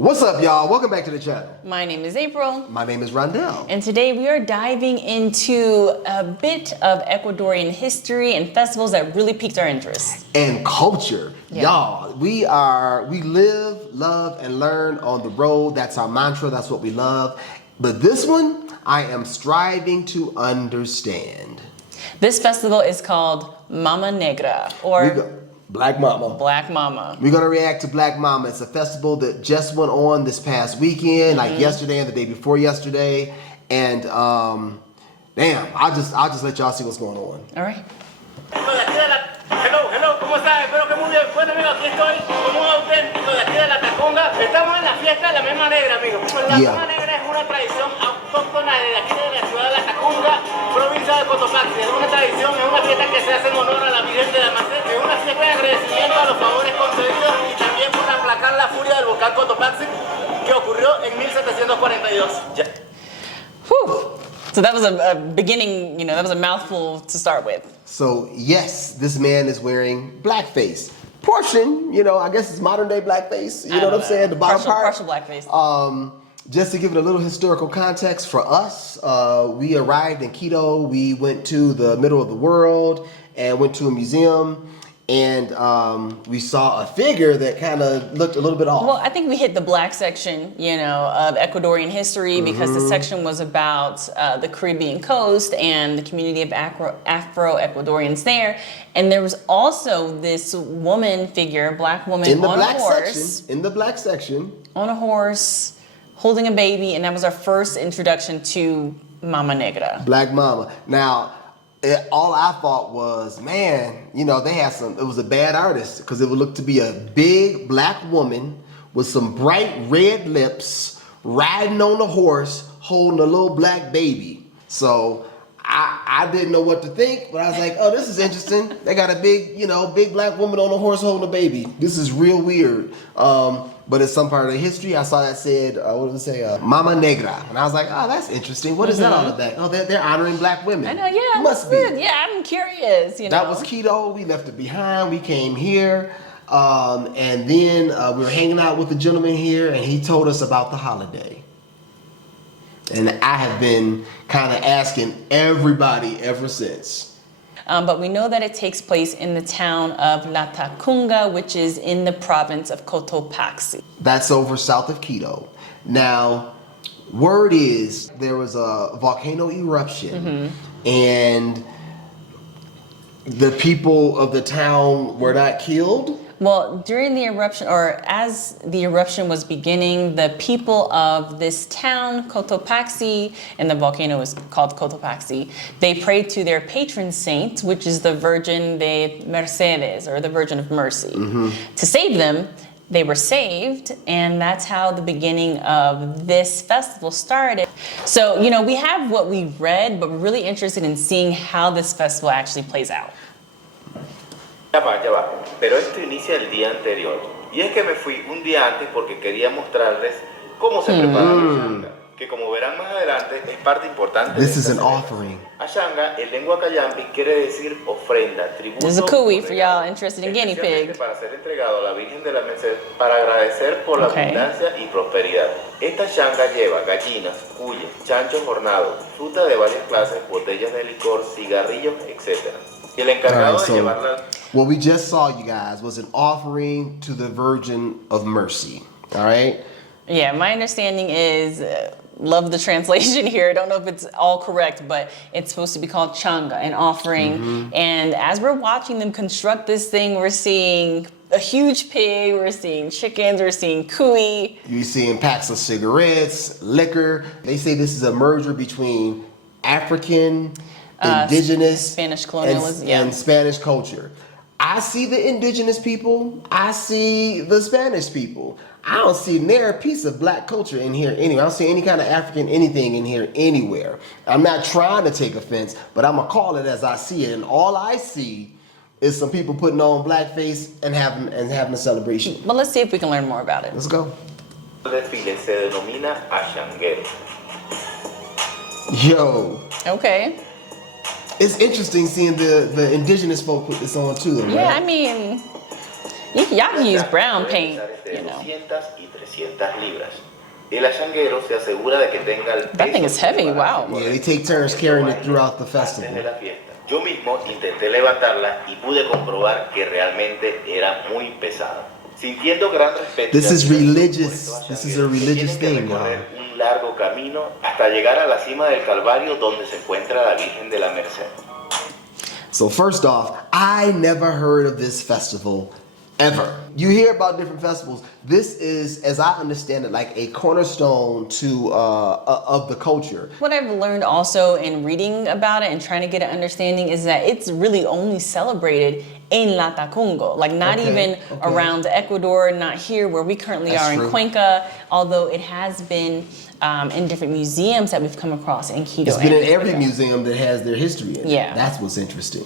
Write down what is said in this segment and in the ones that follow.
What's up, y'all? Welcome back to the channel. My name is April. My name is Rondell. And today we are diving into a bit of Ecuadorian history and festivals that really piqued our interest. And culture. Yeah. Y'all, we live, love, and learn on the road. That's our mantra. That's what we love. But this one, I am striving to understand. This festival is called Mama Negra, or Black Mama. Black Mama. We're gonna react to Black Mama. It's a festival that just went on this past weekend, like yesterday and the day before yesterday. And damn, I'll just let y'all see what's going on. All right. Hello, ¿cómo estás? Espero que muy bien. Bueno, amigo, aquí estoy como un auténtico de aquí de Latacunga. Estamos en la fiesta de la Mama Negra, amigo. La Mama Negra es una tradición autóctona de aquí de la ciudad de Latacunga, provincia de Cotopaxi. Es una tradición, es una fiesta que se hace en honor a la Virgen de la Merced. Es una fiesta de agradecimiento a los favores concedidos y también por aplacar la furia del volcán Cotopaxi que ocurrió en 1742. Whew. So that was a beginning, that was a mouthful to start with. So yes, this man is wearing blackface. Portion, I guess it's modern day blackface. You know what I'm saying? The bottom part. Partial blackface. Just to give it a little historical context for us, we arrived in Quito. We went to the middle of the world and went to a museum. And we saw a figure that kind of looked a little bit off. Well, I think we hit the black section, of Ecuadorian history because the section was about the Caribbean coast and the community of Afro-Ecuadorians there. And there was also this woman figure, black woman on a horse. In the black section. On a horse, holding a baby. And that was our first introduction to Mama Negra. Black Mama. Now, all I thought was, man, they had it was a bad artist because it would look to be a big black woman with some bright red lips riding on a horse holding a little black baby. So I didn't know what to think, but I was like, oh, this is interesting. They got a big, big black woman on a horse holding a baby. This is real weird. But in some part of the history, I saw that said, what does it say? Mama Negra. And I was like, oh, that's interesting. What is that all about? Oh, they're honoring black women. I know, yeah. Must be. Yeah, I'm curious, That was Quito. We left it behind. We came here. And then we were hanging out with a gentleman here, and he told us about the holiday. And I have been kind of asking everybody ever since. But we know that it takes place in the town of Latacunga, which is in the province of Cotopaxi. That's over south of Quito. Now, word is there was a volcano eruption and the people of the town were not killed. Well, during the eruption, or as the eruption was beginning, the people of this town, Cotopaxi, and the volcano is called Cotopaxi, they prayed to their patron saint, which is the Virgin de Mercedes, or the Virgin of Mercy. To save them, they were saved, and that's how the beginning of this festival started. So, we have what we read, but we're really interested in seeing how this festival actually plays out. Ya va, pero esto inicia el día anterior. Y es que me fui un día antes porque quería mostrarles cómo se prepara la shanga, que como verán más adelante es parte importante de esta offering. Ashanga, en lengua callampi, quiere decir ofrenda, tributo. This is a cooey for y'all interested in guinea pig. Para ser entregado a la Virgen de la Merced para agradecer por la abundancia y prosperidad. Esta shanga lleva gallinas, cuyes, chanchos hornados, fruta de varias clases, botellas de licor, cigarrillos, etc. Y el encargado de llevarla. What we just saw, you guys, was an offering to the Virgin of Mercy. All right? Yeah, my understanding is, love the translation here. I don't know if it's all correct, but it's supposed to be called changa, an offering. And as we're watching them construct this thing, we're seeing a huge pig, we're seeing chickens, we're seeing cuy. You're seeing packs of cigarettes, liquor. They say this is a merger between African, indigenous, Spanish colonialism, and Spanish culture. I see the indigenous people. I see the Spanish people. I don't see near a piece of black culture in here anywhere. I don't see any kind of African anything in here anywhere. I'm not trying to take offense, but I'm going to call it as I see it. And all I see is some people putting on blackface and having a celebration. But let's see if we can learn more about it. Let's go. El desfile se denomina Ashanguero. Yo. Okay. It's interesting seeing the indigenous folk put this on too. Yeah, right? I mean, Y'all can use brown Puede paint, pesar entre you know. 200 y 300 libras. El achanguero se asegura de que tenga el That thing peso is heavy, para wow. su Yeah, they correcto. take turns Esto carrying va it throughout the antes de festival. la fiesta. Yo mismo intenté levantarla y pude comprobar que realmente era muy pesada. Sintiendo gran respeto. This is y admiración religious. por estos This is a achangueros que religious tienen que thing, recorrer un largo camino hasta llegar a la cima del Calvario donde se encuentra la Virgen de la Merced. So first off, I never heard of this festival ever. You hear about different festivals. This is, as I understand it, like a cornerstone to of the culture. What I've learned also in reading about it and trying to get an understanding is that it's really only celebrated in Latacunga, like not Okay, even okay. around Ecuador, not here where we currently That's are in true. Cuenca, although it has been in different museums that we've come across in Quito. It's been and in every Cuenca. museum that has their history in it. Yeah. That's what's interesting.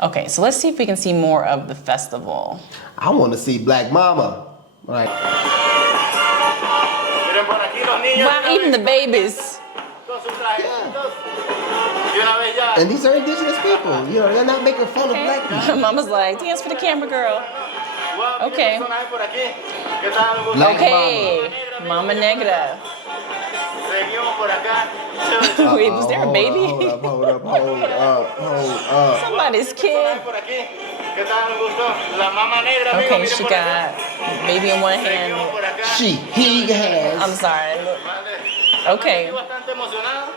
Okay, so let's see if we can see more of the festival. I want to see Black Mama. Like, Miren por aquí los niños. Wow, una even vez the babies. Con sus trajecitos. Y una vez ya. and these are indigenous people. You know, they're not making fun of black people. Mama's like, dance for the camera, girl. Wow, miren Okay. personajes por aquí. ¿Qué tal? Un gusto. Black Okay, Mama Negra. Seguimos por acá. Wait, was there a baby? Hold up. Somebody's kid. Por aquí. ¿Qué tal? Un gusto. La Mama Negra, amigo. Okay, Miren she por acá. got baby in one hand. Seguimos por acá. He has. I'm sorry. look. Vale. Okay. Estoy bastante emocionado.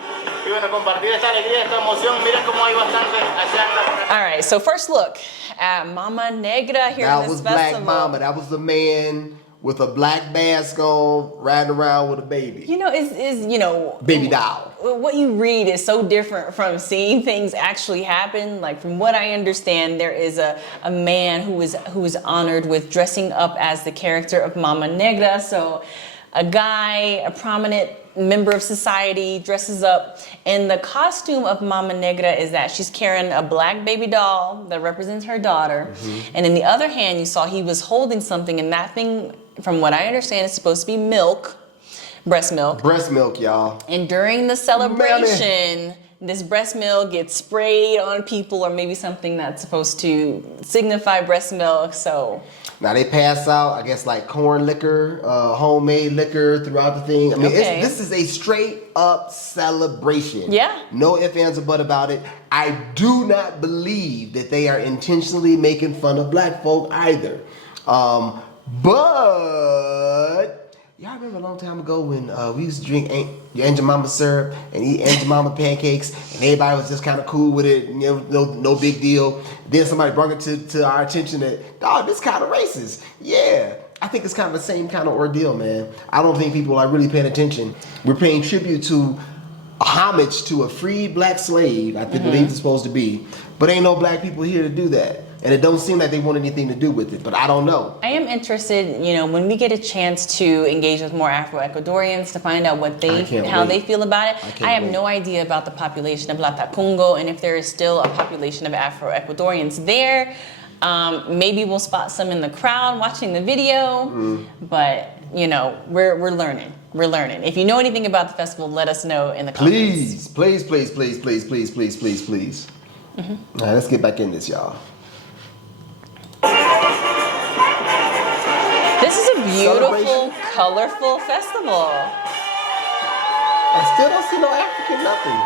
Y bueno, compartir esta alegría, esta emoción. Miren cómo hay bastante achangas por acá. All right, so first look at Mama Negra here That in was this Black festival. Mama. That was the man with a black mask on, riding around with a baby. You know, is you know, Baby doll. what you read is so different from seeing things actually happen. Like from what I understand, there is a man who is honored with dressing up as the character of Mama Negra. So a guy, a prominent member of society, dresses up, and the costume of Mama Negra is that she's carrying a black baby doll that represents her daughter, and in the other hand, you saw he was holding something, and that thing, from what I understand, is supposed to be milk, breast milk. Breast milk, y'all. And during the celebration, this breast milk gets sprayed on people, or maybe something that's supposed to signify breast milk. So Now they pass out, I guess, like corn liquor, homemade liquor throughout the thing. I mean, Okay. this is a straight up celebration. Yeah. No ifs, ands, or but about it. I do not believe that they are intentionally making fun of black folk either. But y'all remember a long time ago when we used to drink Aunt Mama syrup and eat Aunt Mama pancakes, and everybody was just kind of cool with it, you know, no big deal. Then somebody brought it to our attention that, dog, this kind of racist. Yeah, I think it's kind of the same kind of ordeal, man. I don't think people are really paying attention. We're paying tribute to homage to a freed black slave, I think believe it's supposed to be, but ain't no black people here to do that. And it don't seem like they want anything to do with it, but I don't know. I am interested, you know, when we get a chance to engage with more Afro-Ecuadorians to find out what I can't how wait. they feel about it. can't I have wait. no idea about the population of Latacunga and if there is still a population of Afro-Ecuadorians there. Maybe we'll spot some in the crowd watching the video, but you know, we're learning. We're learning. If you know anything about the festival, let us know in the comments. Please. All right, let's get back in this, y'all. This is a beautiful, Celebration. colorful festival. I still don't see no African nothing.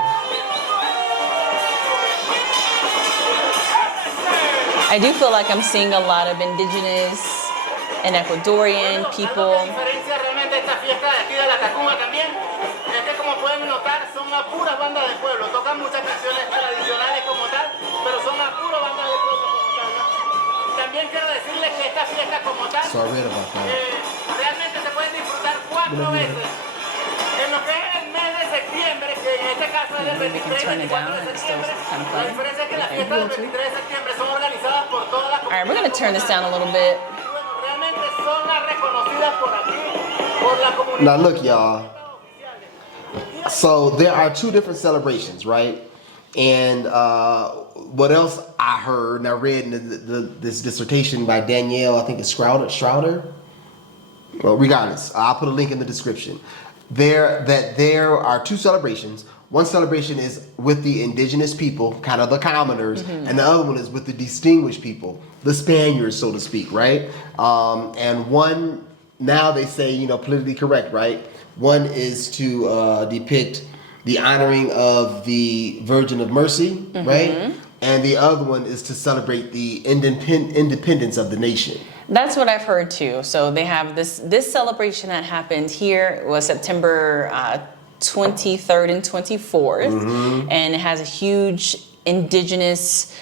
I do feel like I'm seeing a lot of indigenous and Ecuadorian people. La diferencia realmente de esta fiesta de aquí de Latacunga también es que, como pueden notar, son a puras bandas de pueblo. Tocan muchas canciones tradicionales como tal, pero son a puras bandas de pueblo como tal, ¿no? También quiero decirles que esta fiesta como tal So I read about that. realmente se pueden disfrutar 4 veces. En lo que es el mes de septiembre, que en este caso es del 23 y 24 de septiembre, la diferencia es que las fiestas del 23 de septiembre son organizadas por todas las All right, we're gonna turn this down a little bit. Bueno, realmente son las reconocidas por aquí, por la comunidad. Now look, y'all. So there are 2 different celebrations, right? And what else I heard, and I read in this dissertation by Danielle, I think it's Schrouder. Well, regardless, I'll put a link in the description. There are 2 celebrations. one celebration is with the indigenous people, kind of the commoners, and the other one is with the distinguished people, the Spaniards, so to speak, right? And one, now they say, you know, politically correct, right? One is to depict the honoring of the Virgin of Mercy, right? And the other one is to celebrate the independence of the nation. That's what I've heard too. So they have this celebration that happened here. It was September 23rd and 24th, and it has a huge indigenous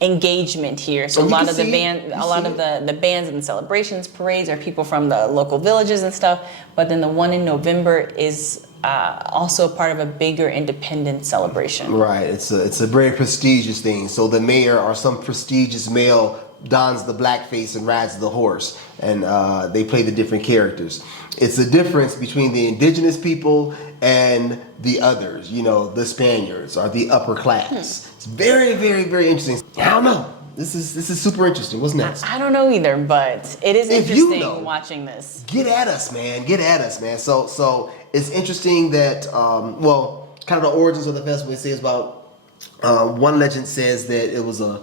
engagement here. So a lot of the bands and celebrations, parades are people from the local villages and stuff. But then the one in November is also part of a bigger independence celebration. Right. It's a very prestigious thing. So the mayor or some prestigious male dons the blackface and rides the horse, and they play the different characters. It's a difference between the indigenous people and the others, you know, the Spaniards or the upper class. It's very, very, very interesting. I don't know. This is super interesting. What's next? I don't know either, but it is If interesting you know, watching this. Get at us, man. Get at us, man. So it's interesting that, well, kind of the origins of the festival. It says about, one legend says that it was a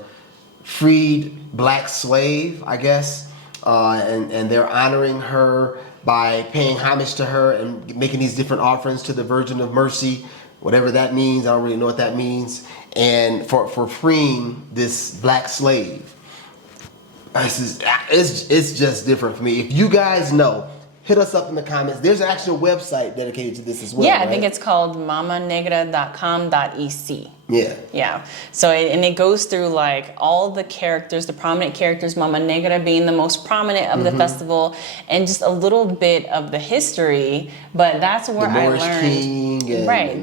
freed black slave, I guess, and they're honoring her by paying homage to her and making these different offerings to the Virgin of Mercy, whatever that means. I don't really know what that means. And for freeing this black slave. It's just different for me. If you guys know, hit us up in the comments. There's an actual website dedicated to this as well. Yeah, right? I think it's called mamanegra.com.ec. Yeah. Yeah. So it goes through like all the characters, the prominent characters, Mama Negra being the most prominent of the festival, and just a little bit of the history. But that's where I learned,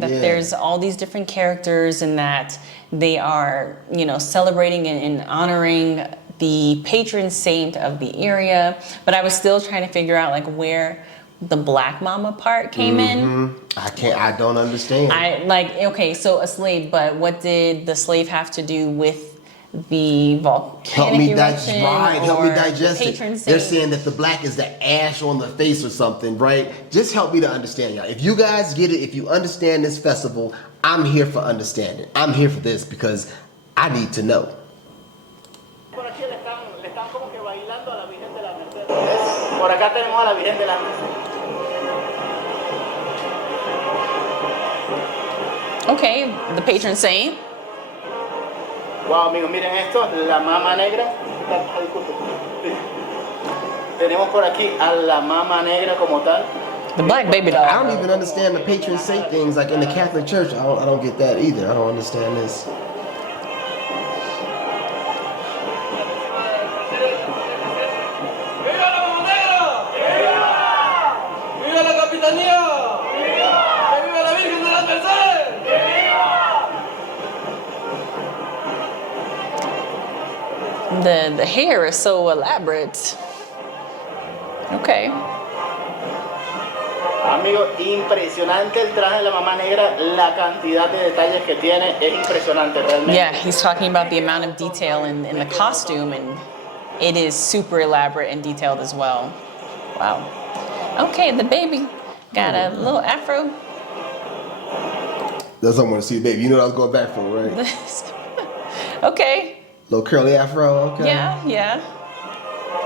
that there's all these different characters, and that they are, you know, celebrating and honoring the patron saint of the area. But I was still trying to figure out like where the Black Mama part came in. I don't understand. Okay, so a slave, but what did the slave have to do with the volcanic eruption? Help me digest it. Patron saint? They're saying that the black is the ash on the face or something, right? Just help me to understand, y'all. If you guys get it, if you understand this festival, I'm here for understanding. I'm here for this because I need to know. Por aquí le están como que bailando a la Virgen de la Merced. Por acá tenemos a la Virgen de la Merced. Okay, the patron saint. Wow, amigos, miren esto, la Mama Negra. Tenemos por aquí a la Mama Negra como tal. The black baby doll. I don't even understand the patron saint things like in the Catholic Church. I don't get that either. I don't understand this. The hair is so elaborate. Okay. Amigo, impresionante el traje de la Mamá Negra, la cantidad de detalles que tiene es impresionante realmente. Yeah, he's talking about the amount of detail in the costume, and it is super elaborate and detailed as well. Wow. Okay, the baby got a little afro. That's what I want to see, baby. You know what I was going back for, right? Okay. Little curly afro, okay. Yeah.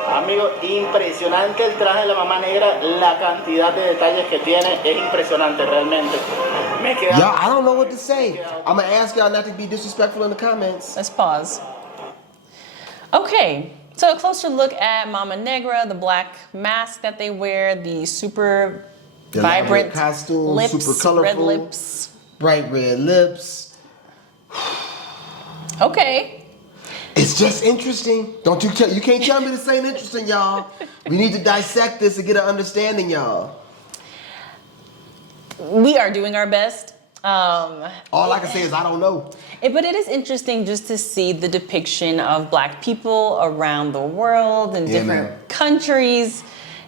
Amigo, impresionante el traje de la Mamá Negra, la cantidad de detalles que tiene es impresionante realmente. Y'all, I don't know what to say. I'm gonna ask y'all not to be disrespectful in the comments. Let's pause. Okay, so a closer look at Mama Negra, the black mask that they wear, the super vibrant costume, lips, super colorful, red lips, bright red lips. Okay. It's just interesting. You can't tell me this ain't interesting, y'all. We need to dissect this and get an understanding, y'all. We are doing our best. All I can say is I don't know. But it is interesting just to see the depiction of black people around the world in different countries,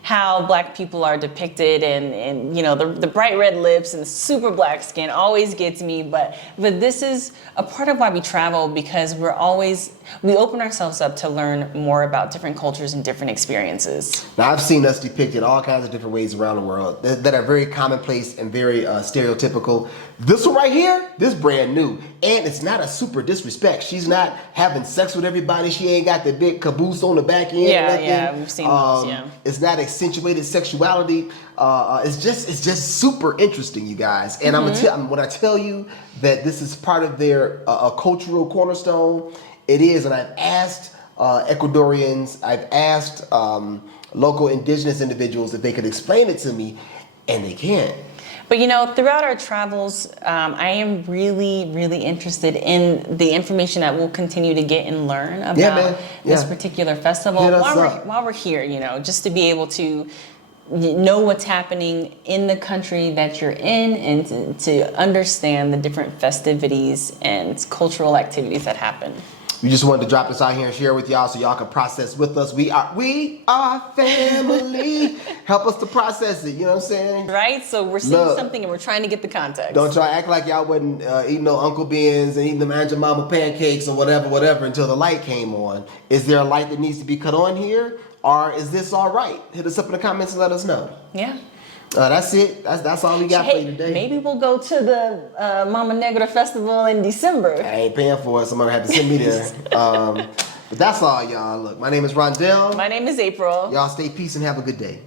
how Black people are depicted, and you know, the bright red lips and the super black skin always gets me. But this is a part of why we travel, because we open ourselves up to learn more about different cultures and different experiences. Now, I've seen us depicted all kinds of different ways around the world that are very commonplace and very stereotypical. This one right here, this brand new. And it's not a super disrespect. She's not having sex with everybody. She ain't got the big caboose on the back end. Yeah, we've seen those, yeah. It's not accentuated sexuality. It's just super interesting, you guys. And when I tell you that this is part of their a cultural cornerstone, it is. And I've asked Ecuadorians, I've asked local indigenous individuals if they could explain it to me, and they can't. But you know, throughout our travels, I am really, really interested in the information that we'll continue to get and learn about this particular festival while we're here, you know, just to be able to know what's happening in the country that you're in, and to understand the different festivities and cultural activities that happen. We just wanted to drop this out here and share with y'all so y'all can process with us. We are family. Help us to process it, you know what I'm saying? Right? So we're seeing something and we're trying to get the context. Don't try to act like y'all wasn't eating no Uncle Ben's and eating them Aunt Mama pancakes or whatever until the light came on. Is there a light that needs to be cut on here? Or is this all right? Hit us up in the comments and let us know. Yeah. That's it. That's all we got for you today. Maybe we'll go to the Mama Negra festival in December. I ain't paying for it. Somebody had to send me there. But that's all, y'all. Look, my name is Rondell. My name is April. Y'all stay peace and have a good day.